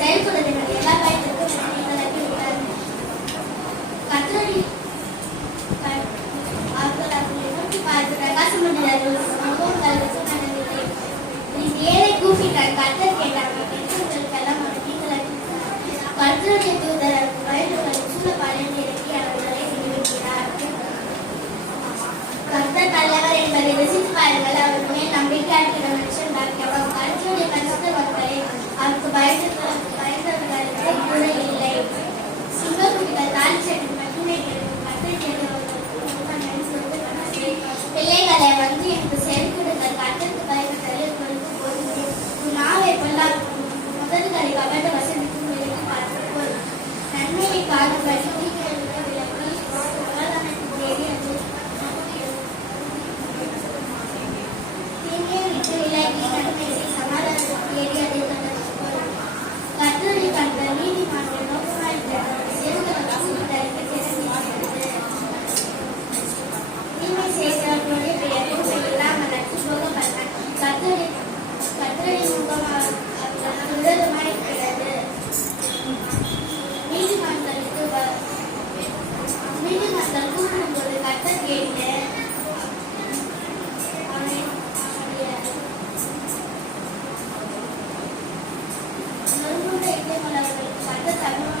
செயல்படுகின்ற எல்லா பயத்திற்கும் நீங்கள் அறிவித்தார். கத்தோடி அவர்களை நோக்கி பார்த்து பிரகாசம் பண்ணினார்கள். சமூகம் கல்விக்கு நடந்ததில்லை. ஏழை கூப்பிட்டார். கத்தர் கேட்டார். எல்லாம் நீங்கள் அறிவித்தார். கத்தருடைய தூதர் வயதுகளின் சூழப்பாளையம் இறக்கி அவர்களை விடுவிக்கிறார். கர்த்தர் நல்லவர் என்பதை ருசித்து பாருங்கள். அவர் மேல் நம்பிக்கையாக்கிற மனுஷன் பாக்கியவான். கர்த்தருடைய பரிசுத்தவான்களே, அவருக்கு பயந்தவர்களுக்கு குறை இல்லை. சிங்கக்குட்டிகள் தாலி சென்று மட்டுமே கேட்கும். கர்த்தரை கேட்கிறவர்களுக்கு பிள்ளைகளை வந்து எனக்கு செயல்படுங்கள். கர்த்தருக்கு பயப்பட்டால் போதும். நாவை பொல்லாக்கும் முதல்களை கபட வசதிக்கும் விலக்கி பார்த்துக்கொள். நன்மையை காணும்படி தீமைகளுக்கு விலக்கி சமாதானத்தை தேடி அது தீமையை விட்டு விலகி நன்மை சமாதானத்தை தேடி அதை கற்றுக்கொள். கர்த்தருடைய கண்கள் நீதிமான்கள் நோக்கமாயிருக்கிறது. தீமை செய்கிறவர்களுடைய பெயரும் இல்லாமல் நச்சு போகப்பட்டான். கர்த்தருடைய முகம் விரோதமாயிருக்கிறது. நீதிமான்கள் கூப்பிடும்போது கர்த்தர் கேட்டு நொறுங்குண்ட இதயமுள்ளவர்களுக்கு கர்த்தர் தருவார்.